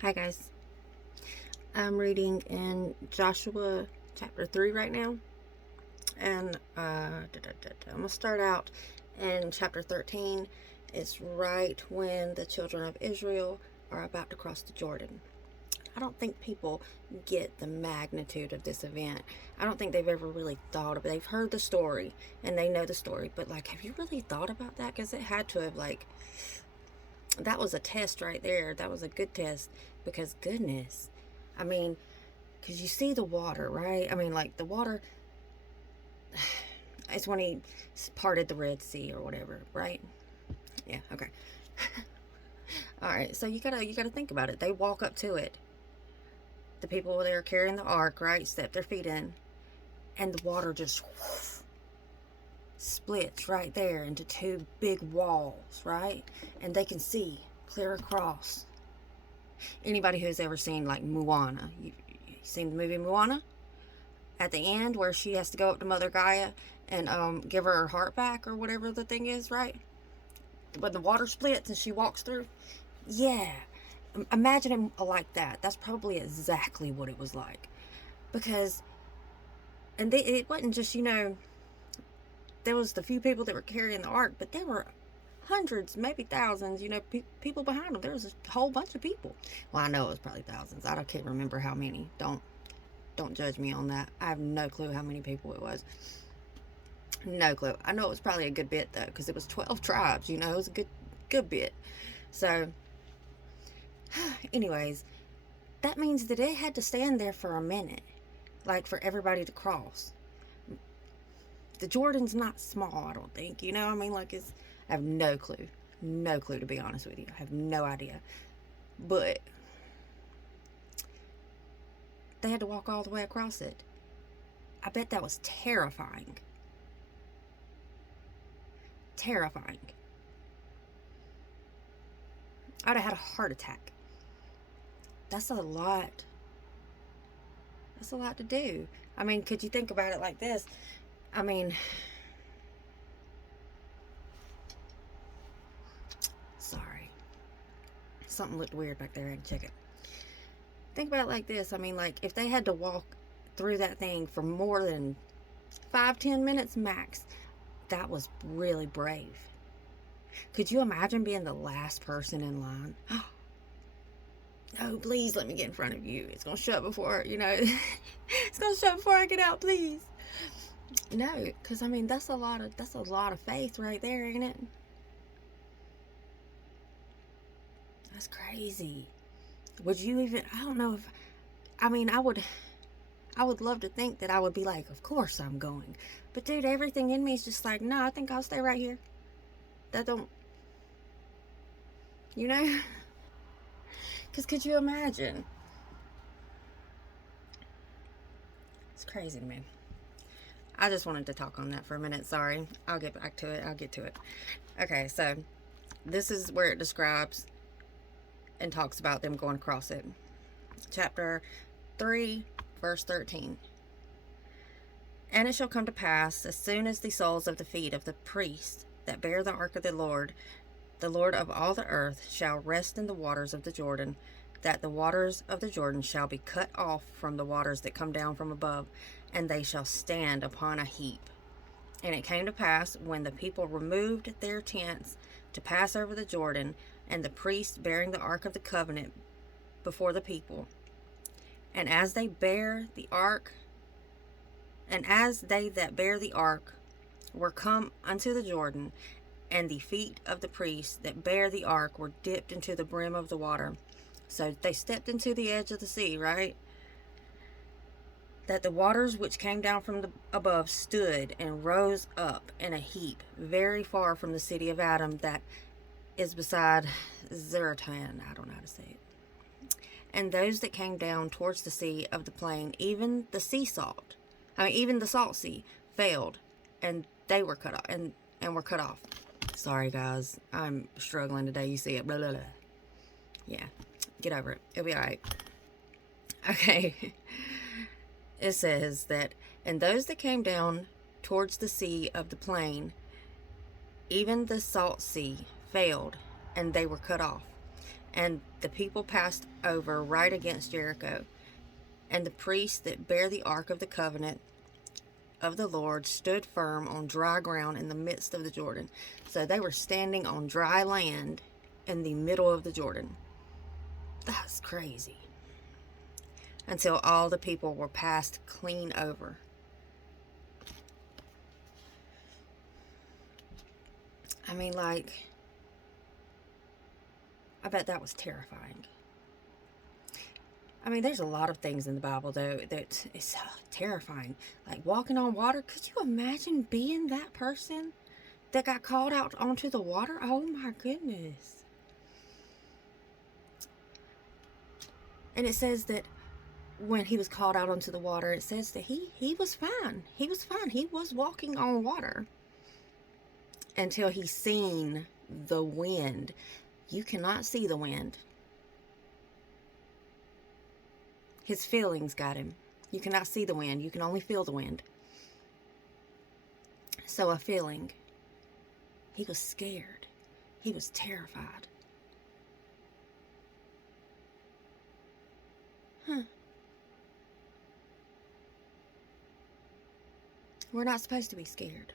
Hi guys. I'm reading in Joshua chapter 3 right now. And I'm going to start out in chapter 13. It's right when the children of Israel are about to cross the Jordan. I don't think people get the magnitude of this event. I don't think they've ever really thought of it. They've heard the story and they know the story, but have you really thought about that? Because it had to have, that was a test right there. That was a good test because, goodness, I mean, because you see the water, right? The water, it's when he parted the Red Sea or whatever, right? Yeah, okay. All right, so you gotta think about it. They walk up to it. The people there carrying the ark, right, step their feet in, and the water just splits right there into two big walls, right? And they can see clear across. Anybody who's ever seen Moana, you seen the movie Moana? At the end where she has to go up to Mother Gaia and give her heart back or whatever the thing is, right? When the water splits and she walks through. Yeah. Imagine it like that. That's probably exactly what it was like. Because, it wasn't just, there was the few people that were carrying the ark, but there were hundreds, maybe thousands, people behind them. There was a whole bunch of people. Well, I know it was probably thousands. I can't remember how many. Don't judge me on that. I have no clue how many people it was. No clue. I know it was probably a good bit though, because it was 12 tribes. It was a good bit. So, anyways, that means that it had to stand there for a minute, for everybody to cross. The Jordan's not small, I don't think. I have no clue to be honest with you. I have no idea, but they had to walk all the way across it. I bet that was terrifying. Terrifying. I'd have had a heart attack. That's a lot. That's a lot to do. Could you think about it like this? Sorry. Something looked weird back there. I had to check it. Think about it like this. If they had to walk through that thing for more than 5-10 minutes max, that was really brave. Could you imagine being the last person in line? Oh, please let me get in front of you. It's going to shut before, it's going to shut before I get out, please. No, because that's a lot of faith right there, ain't it? That's crazy. Would you even, I don't know if, I would love to think that I would be like, of course I'm going. But dude, everything in me is just like, no, I think I'll stay right here. That don't, Because could you imagine? It's crazy to me. I just wanted to talk on that for a minute. Sorry. I'll get back to it. I'll get to it. Okay, so this is where it describes and talks about them going across it. Chapter 3, verse 13. And it shall come to pass, as soon as the soles of the feet of the priests that bear the ark of the Lord of all the earth, shall rest in the waters of the Jordan, that the waters of the Jordan shall be cut off from the waters that come down from above, and they shall stand upon a heap. And it came to pass, when the people removed their tents to pass over the Jordan, and the priests bearing the ark of the covenant before the people, and as they that bear the ark were come unto the Jordan, and the feet of the priests that bear the ark were dipped into the brim of the water. So they stepped into the edge of the sea, right? That the waters which came down from above stood and rose up in a heap very far from the city of Adam, that is beside Zaretan. I don't know how to say it. And those that came down towards the sea of the plain, even the salt sea, failed, and they were cut off, and were cut off. Sorry, guys. I'm struggling today. You see it. Blah, blah, blah. Yeah. Get over it. It'll be alright. Okay. It says that, and those that came down towards the sea of the plain, even the salt sea, failed, and they were cut off. And the people passed over right against Jericho. And the priests that bear the ark of the covenant of the Lord stood firm on dry ground in the midst of the Jordan. So they were standing on dry land in the middle of the Jordan. That's crazy. Until all the people were passed clean over. I mean, like, I bet that was terrifying. I mean, there's a lot of things in the Bible, though, that is terrifying. Like walking on water. Could you imagine being that person that got called out onto the water? Oh my goodness. And it says that when he was called out onto the water, it says that he was fine. He was fine. He was walking on water until he seen the wind. You cannot see the wind. His feelings got him. You cannot see the wind. You can only feel the wind. So a feeling. He was scared. He was terrified. We're not supposed to be scared.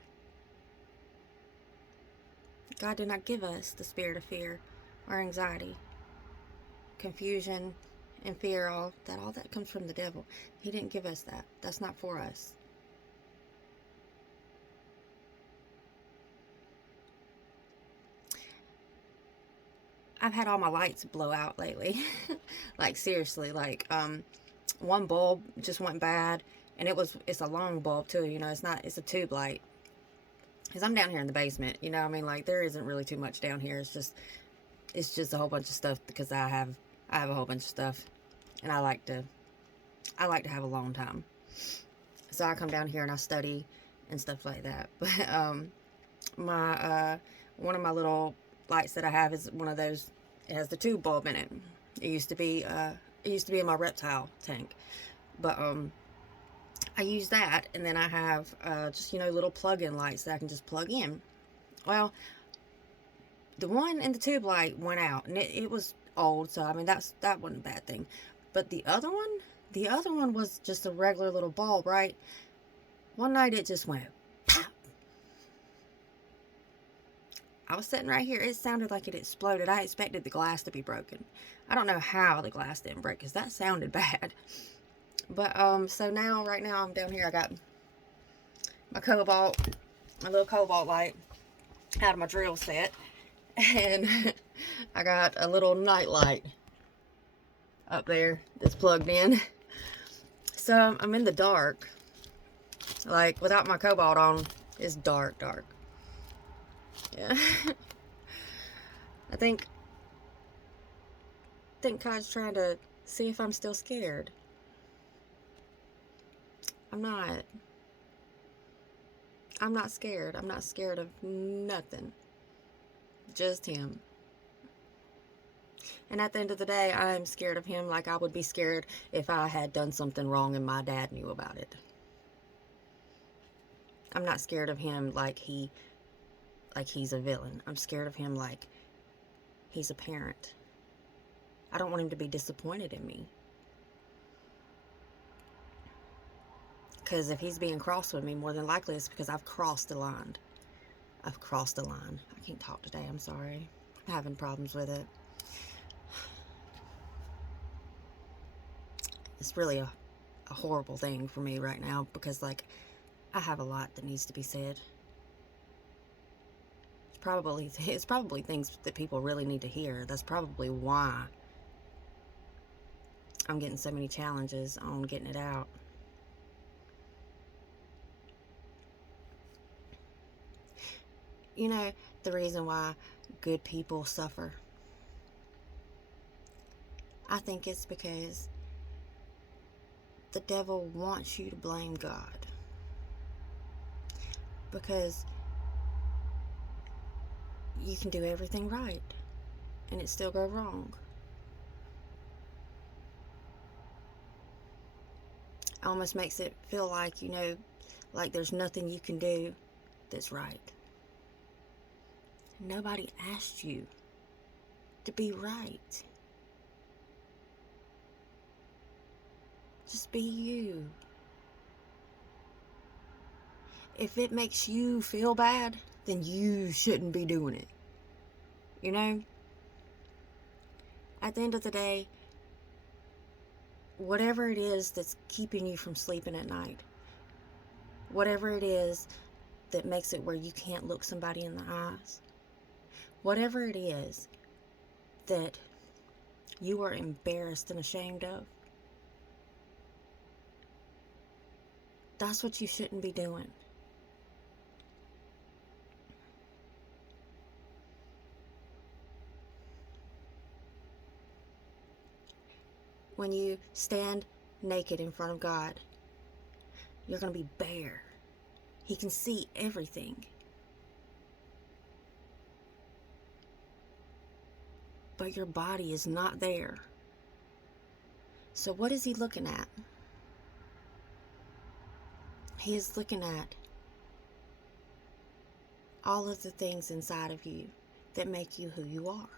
God did not give us the spirit of fear or anxiety, confusion, and fear. All that comes from the devil. He didn't give us that. That's not for us. I've had all my lights blow out lately. Like seriously, like one bulb just went bad, and it's a long bulb too, you know, it's a tube light. Because I'm down here in the basement, you know, I mean, like, there isn't really too much down here. It's just a whole bunch of stuff, because I have a whole bunch of stuff, and I like to have a long time. So I come down here and I study and stuff like that. But my one of my little lights that I have is one of those. It has the tube bulb in it. It used to be in my reptile tank, but I use that, and then I have just, you know, little plug-in lights that I can just plug in. Well, the one in the tube light went out, and it was old, so I mean that wasn't a bad thing. But the other one was just a regular little bulb, right? One night it just went pop. I was sitting right here. It sounded like it exploded. I expected the glass to be broken. I don't know how the glass didn't break, because that sounded bad. But so right now I'm down here. I got my little cobalt light out of my drill set, and I got a little night light up there that's plugged in. So I'm in the dark. Like, without my cobalt on, it's dark. Yeah. I think God's trying to see if I'm still scared. I'm not scared. I'm not scared of nothing. Just him. And at the end of the day, I'm scared of him like I would be scared if I had done something wrong and my dad knew about it. I'm not scared of him like he's a villain. I'm scared of him like he's a parent. I don't want him to be disappointed in me. Because if he's being cross with me, more than likely it's because I've crossed the line. I can't talk today. I'm sorry. I'm having problems with it. It's really a horrible thing for me right now, because, like, I have a lot that needs to be said. It's probably things that people really need to hear. That's probably why I'm getting so many challenges on getting it out. You know, the reason why good people suffer, I think it's because the devil wants you to blame God. Because you can do everything right and it still go wrong. It almost makes it feel like, you know, like there's nothing you can do that's right. Nobody asked you to be right. Just be you. If it makes you feel bad, then you shouldn't be doing it. You know? At the end of the day, whatever it is that's keeping you from sleeping at night, whatever it is that makes it where you can't look somebody in the eyes, whatever it is that you are embarrassed and ashamed of, that's what you shouldn't be doing. When you stand naked in front of God, you're going to be bare. He can see everything. But your body is not there. So what is he looking at? He is looking at all of the things inside of you that make you who you are.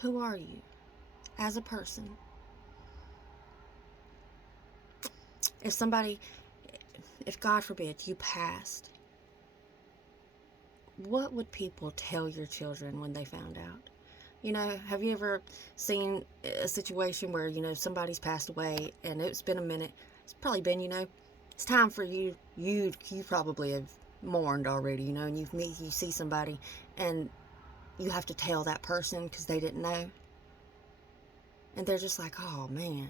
Who are you as a person? If God forbid you passed, what would people tell your children when they found out? You know, have you ever seen a situation where, somebody's passed away and it's been a minute? It's probably been, it's time for you probably have mourned already, and you see somebody and you have to tell that person because they didn't know. And they're just like, oh man,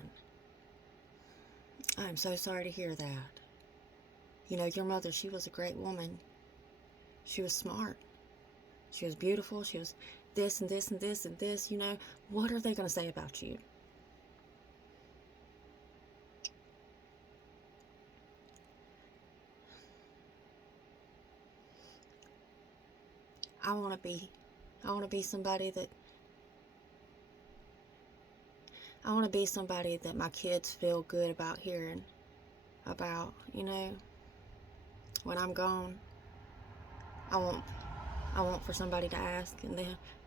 I'm so sorry to hear that. Your mother, she was a great woman. She was smart. She was beautiful. She was this and this and this and this. What are they going to say about you? I want to be somebody that my kids feel good about hearing about, when I'm gone. I want for somebody to ask and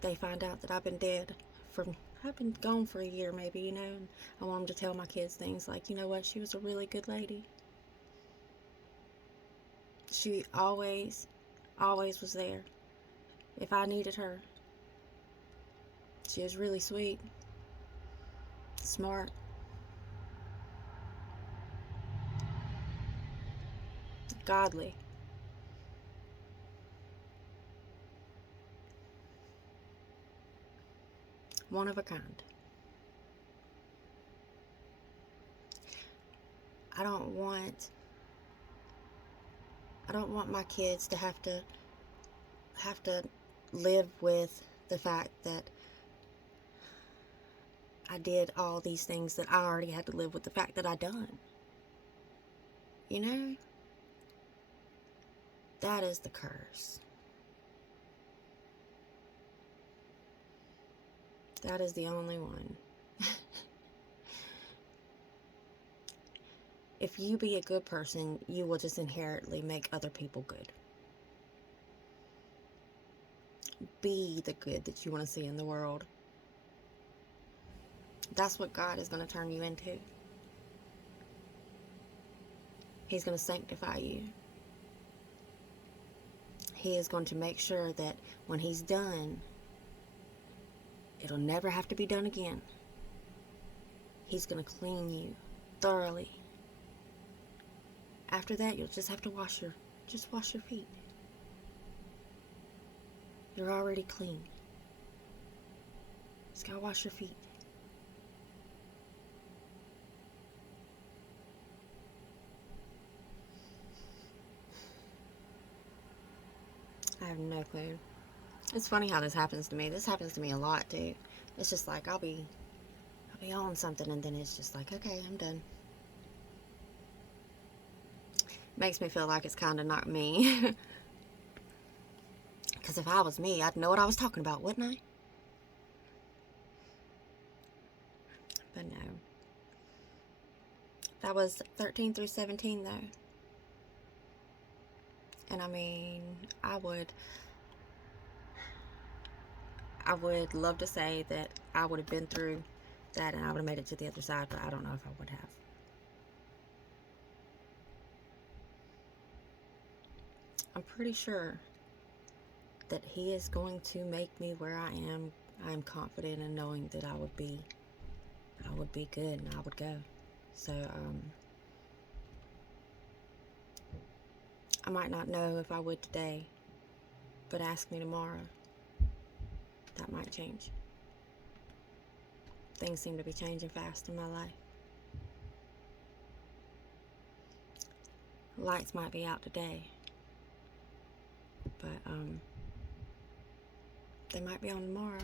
they find out that I've been gone for a year maybe, and I want them to tell my kids things like, what, she was a really good lady. She always was there if I needed her. She was really sweet, smart, godly. One of a kind. I don't want my kids to have to live with the fact that I did all these things that I already had to live with the fact that I done. That is the curse. That is the only one. If you be a good person, you will just inherently make other people good. Be the good that you want to see in the world. That's what God is going to turn you into. He's going to sanctify you. He is going to make sure that when he's done, it'll never have to be done again. He's going to clean you thoroughly. After that, you'll just have to wash your feet. You're already clean. Just gotta wash your feet. I have no clue. It's funny how this happens to me. This happens to me a lot too. It's just like I'll be on something and then it's just like, okay, I'm done. Makes me feel like it's kind of not me. Because if I was me, I'd know what I was talking about, wouldn't I? But no. That was 13 through 17 though. And I mean, I would I would love to say that I would have been through that and I would have made it to the other side, but I don't know if I would have. I'm pretty sure that He is going to make me where I am. I'm confident in knowing that I would be good and I would go. So I might not know if I would today, but ask me tomorrow. That might change. Things seem to be changing fast in my life. Lights might be out today, but they might be on tomorrow.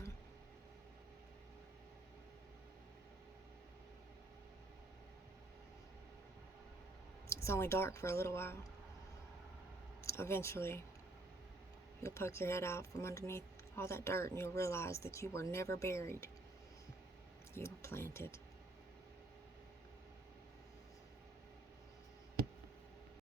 It's only dark for a little while. Eventually, you'll poke your head out from underneath all that dirt and you'll realize that you were never buried. You were planted.